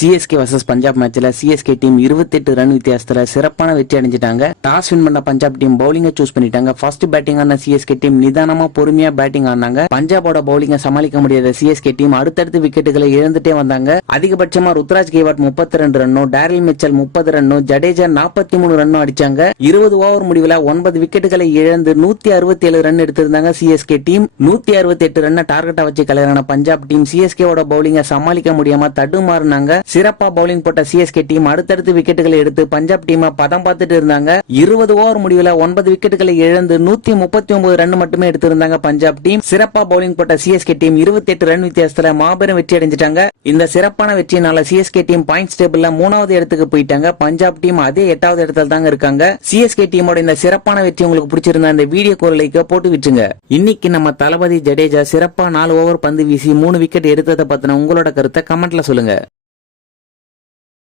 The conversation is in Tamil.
சிஎஸ்கே வர்சஸ் பஞ்சாப் மேட்ச்ல சிஎஸ்கே டீம் 28 ரன் வித்தியாசத்துல சிறப்பான வெற்றி அடைஞ்சிட்டாங்க. டாஸ் வின் பண்ண பஞ்சாப் டீம் பவுலிங்கை சூஸ் பண்ணிட்டாங்க. ஃபர்ஸ்ட் பேட்டிங் ஆன சிஎஸ்கே டீம் நிதானமா பொறுமையா பேட்டிங் ஆனாங்க. பஞ்சாபோட பவுலிங்கை சமாளிக்க முடியாத சிஎஸ்கே டீம் அடுத்தடுத்து விக்கெட்டுகளை இழந்துட்டே வந்தாங்க. அதிகபட்சமா ருத்ராஜ் கேவாட் 32 ரெண்டு ரன்னும் டேரில் மிச்சல் முப்பது ரன்னும் ஜடேஜா 43 மூணு ரன்னும் அடிச்சாங்க. இருபது ஓவர் முடிவுல ஒன்பது விக்கெட்டுகளை இழந்து நூத்தி அறுபத்தி ஏழு ரன் எடுத்திருந்தாங்க சிஎஸ்கே டீம் நூத்தி அறுபத்தி எட்டு ரன்னை டார்கெட்டா வச்சு கலையரான பஞ்சாப் டீம் சிஎஸ்கேவோட பவுலிங்கை சமாளிக்க முடியாம தடுமாறுனாங்க. சிறப்பா பவுலிங் போட்ட சிஎஸ்கே டீம் அடுத்தடுத்து விக்கெட்டுகளை எடுத்து பஞ்சாப் டீமை பதம் பார்த்துட்டு இருந்தாங்க. இருபது ஓவர் முடிவுல ஒன்பது விக்கெட்டுகளை இழந்து நூத்தி முப்பத்தி ஒன்பது ரன் மட்டுமே எடுத்திருந்தாங்க பஞ்சாப் டீம் சிறப்பா பவுலிங் போட்ட சிஎஸ்கே டீம் இருபத்தி எட்டு ரன் வித்தியாசத்துல மாபெரும் வெற்றி அடைஞ்சிட்டாங்க. இந்த சிறப்பான வெற்றியினால சிஎஸ்கே டீம் பாயிண்ட்ஸ் டேபிள்ல மூணாவது இடத்துக்கு போயிட்டாங்க. பஞ்சாப் டீம் அதே எட்டாவது இடத்துல தாங்க இருக்காங்க. சிஎஸ்கே டீமோட இந்த சிறப்பான வெற்றி உங்களுக்கு பிடிச்சிருந்தா இந்த வீடியோ கோரலைக்கு போட்டு விட்டுருங்க. இன்னைக்கு நம்ம தளபதி ஜடேஜா சிறப்பா நாலு ஓவர் பந்து வீசி மூணு விக்கெட் எடுத்ததை பத்தின உங்களோட கருத்தை கமெண்ட்ல சொல்லுங்க.